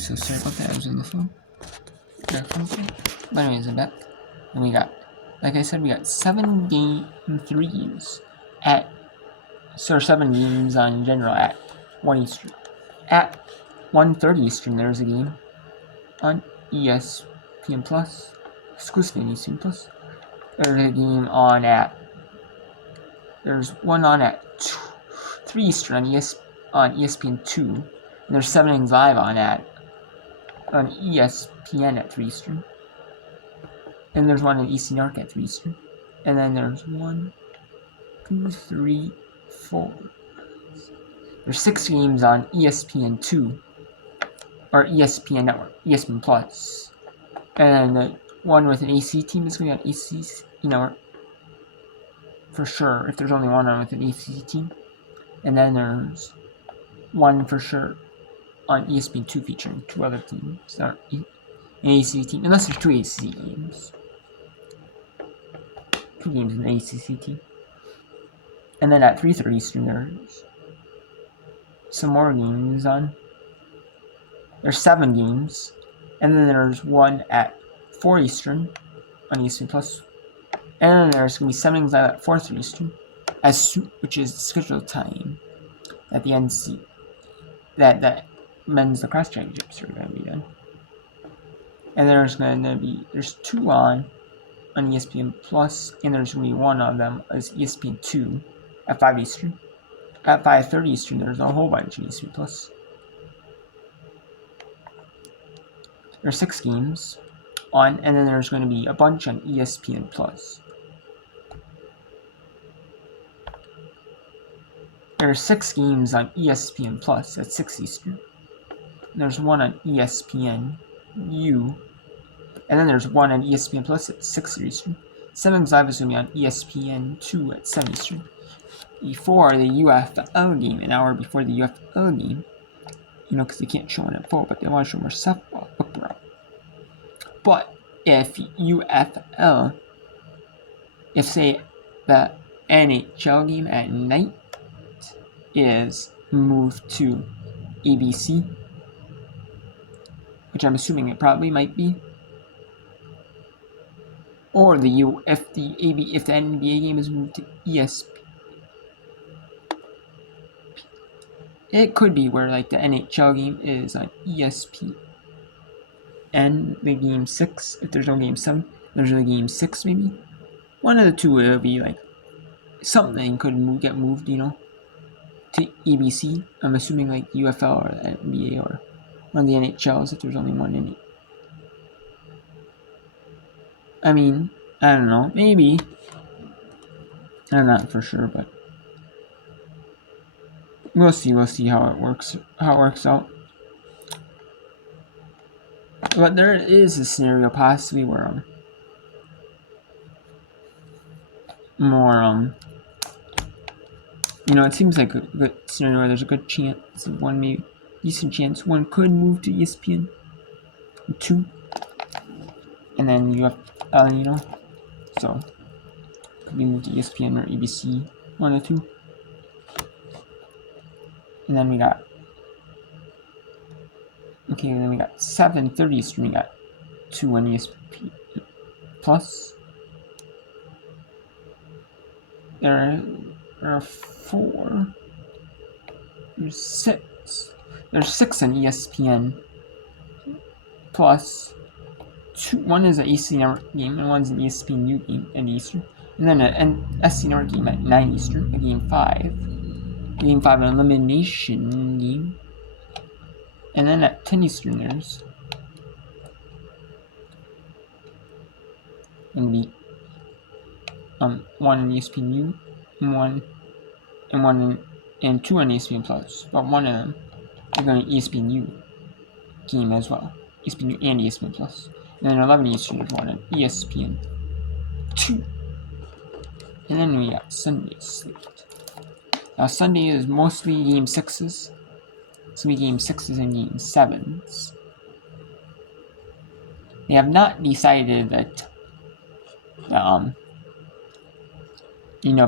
so sorry about that. I was on the phone. But anyways, I'm back. And we got, like I said, we got 7 game 3s at, so 7 games on general at 1 Eastern. At 1:30 Eastern, there's a game on ESPN Plus, exclusively on ESPN Plus. There's a game on at, there's one on at 3 Eastern on ESPN 2. And there's 7 innings live on ESPN at 3 Eastern. And there's one in EC Narc at 3 Eastern. And then there's 1, 2, 3, 4. There's 6 games on ESPN 2. Or ESPN Network, ESPN Plus. And the one with an AC team is going to be on AC Network. For sure, if there's only one on with an AC team. And then there's one for sure on ESPN 2 featuring 2 other teams that are an ACC team, unless there's 2 ACC games. 2 games in the ACC team. And then at 3:30 Eastern, there's some more games on. There's 7 games. And then there's one at 4 Eastern on ESPN Plus. And then there's going to be 7 games at 4:30 Eastern, which is the scheduled time at the NCAA. That men's lacrosse championships are going to be done. And there's 2 on ESPN Plus, and there's going to be one of them as ESPN 2 at 5 Eastern. At 5:30 Eastern, there's a whole bunch of ESPN Plus. There's 6 games on, and then there's going to be a bunch on ESPN Plus. There are 6 games on ESPN Plus at 6 Eastern. There's one on ESPN U. And then there's one on ESPN Plus at 6 Eastern. 7 live is going to be on ESPN 2 at 7 Eastern. Before the UFL game, an hour before the UFL game. Because they can't show it at full, but they want to show more softball. But if say the NHL game at night is moved to ABC, which I'm assuming it probably might be, or if the NBA game is moved to ESPN, it could be where like the NHL game is on ESPN. And the game 6, if there's no game 7, there's a game 6 maybe. One of the two will be like something could get moved, to ABC. I'm assuming like UFL or the NBA or one of the NHLs if there's only one in it. I mean, I don't know, maybe. I'm not for sure, but we'll see how it works out. But there is a scenario possibly where it seems like a good scenario where there's a good chance of one, maybe decent chance one could move to ESPN 2, and then UFL, so could be moved to ESPN or ABC, one or two. And then we got 7:30 Eastern. We got 2 on ESPN Plus. There are 4. There's 6. There's 6 on ESPN Plus. 1 is an AC Network game and 1's an ESPN U game at Eastern. And then an SC Network game at 9 Eastern, a game 5. Game 5, an elimination game. And then at 10 Eastern, there's going to be 1 on ESPN U, and 2 on ESPN Plus. But one of them is going to ESPN U game as well, ESPN U and ESPN Plus. And then 11 Eastern, there's one on ESPN 2. And then we got Sunday's slate. Now Sunday is mostly game 6s. It's going to be game 6s and game 7s. They have not decided that,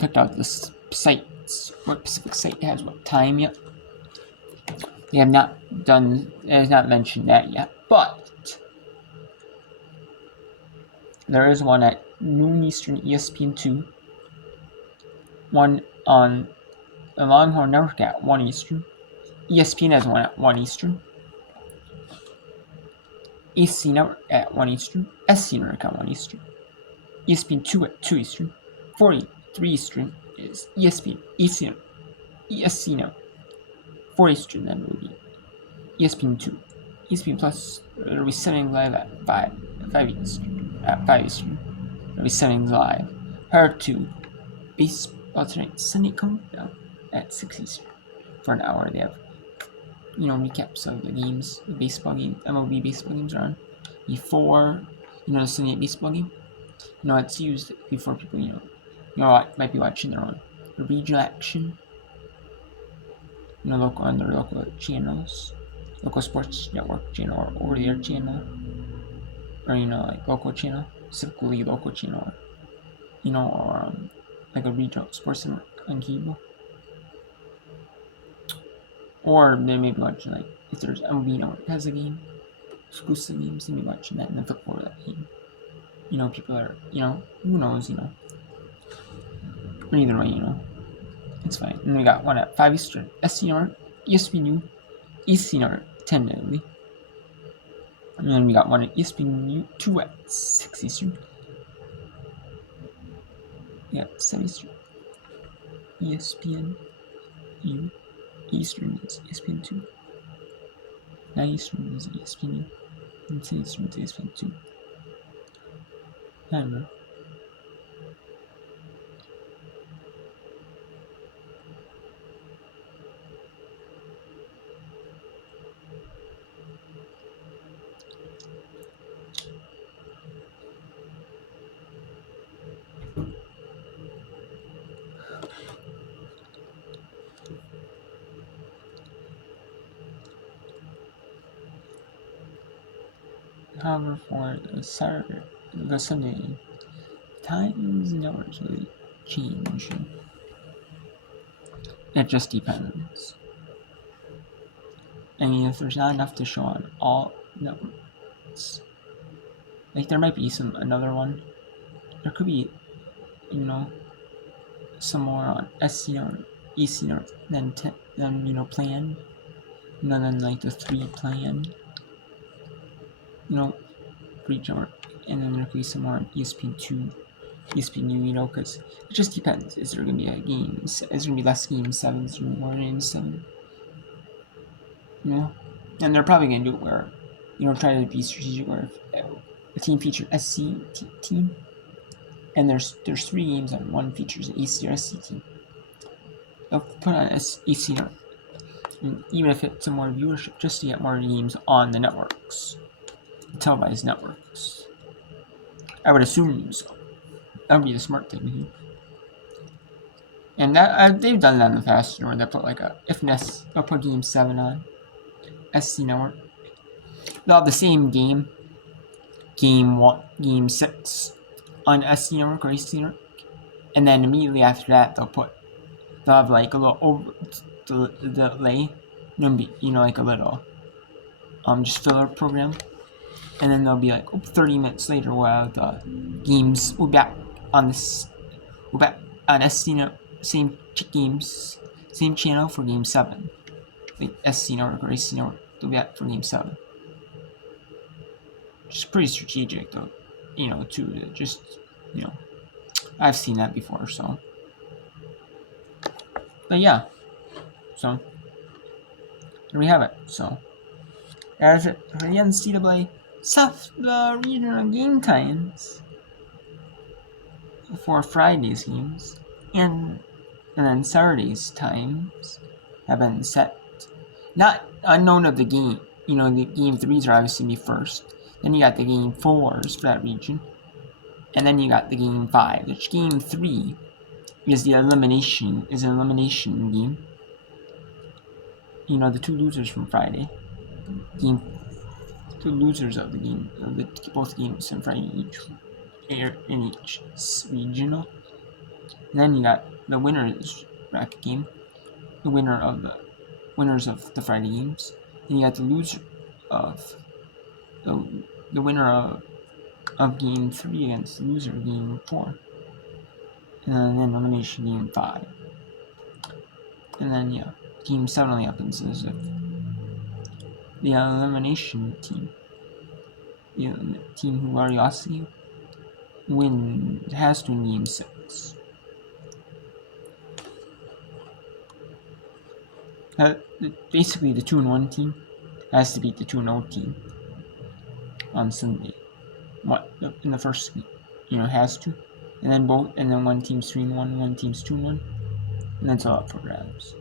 picked out the sites, what Pacific site has what time yet. They have not done. It has not mentioned that yet, but there is one at noon Eastern, ESPN2. One on the Longhorn Network at 1 Eastern. ESPN has one at 1 Eastern. AC Network at 1 Eastern. SC Network at 1 Eastern. ESPN2 at 2 Eastern. 43 Eastern is ESPN, AC Network, ESC Network. 4 Eastern then will be ESPN2. ESPN Plus will be sending live at 5 Eastern. At 5 Eastern. It'll be sending live. Prior to baseball tonight, Sunday countdown at 6 Eastern. For an hour, they have recaps of the games, the baseball game, MLB baseball games are on before the Sunday night baseball game. It's used before people might be watching their own regional action. Local on their local channels, local sports network channel or over-the-air channel, or like local channel, specifically local channel, or like a regional sports network on cable. Or they may be watching, like, if there's MLB Network has a game, exclusive games, they may be watching that and then flip over that game. People are, who knows, But either way, it's fine. And we got one at 5 Eastern, SC Network, ESPN, EC Network, tentatively. And then we got one at ESPN 2 at 6 Eastern. Yeah, 7 Eastern. ESPN U. Eastern is ESPN 2. 9 Eastern is ESPN U. And 10 Eastern is ESPN 2. I don't know. However, for the Sunday, times and hours really change. It just depends. I mean, if there's not enough to show on all networks, like there might be another one. There could be, some more on SC or EC or then plan, and then like the 3 plan, for each network, and then there could be some more on ESPN2, ESPNU, because it just depends. Is there gonna be a game? Is there gonna be less game 7s? Is there more game 7? And they're probably gonna do it where, try to be strategic where if a team features SC team, and there's 3 games and one features an EC or SC team, they'll put on EC network, and even if it's a more viewership, just to get more games on the networks, televised networks. I would assume so. That would be the smart thing to do. And that they've done that in the past, where they put like they'll put game 7 on SC network. They'll have the same game, game 6 on SC network or EC network, and then immediately after that they'll have like a little over delay, like a little just filler program, and then they'll be like 30 minutes later while the games will be back on SC network, same games, same channel for game 7, like SC network or AC network, they'll be back for game 7. Which is pretty strategic though, to just, I've seen that before, so. But yeah, so there we have it. So that's it for the NCAA South regional game times for Friday's games, and then Saturday's times have been set. Not unknown of the game. The game 3s are obviously be first. Then you got the game 4s for that region, and then you got the game 5. Which game 3 is an elimination game. The 2 losers from Friday. The losers of the game, both games on Friday in each regional. And then you got the winner's bracket game. The winner of the winners of the Friday games. Then you got the loser of the winner of game 3 against the loser of game 4. And then elimination game 5. And then game 7 only happens as if the elimination team, the team who already lost the game, has to win game 6. Basically, the 2-1 team has to beat the 2-0 team on Sunday. In the first game, has to, and then one team's 3-1, one team's 2-1, and that's all up for grabs.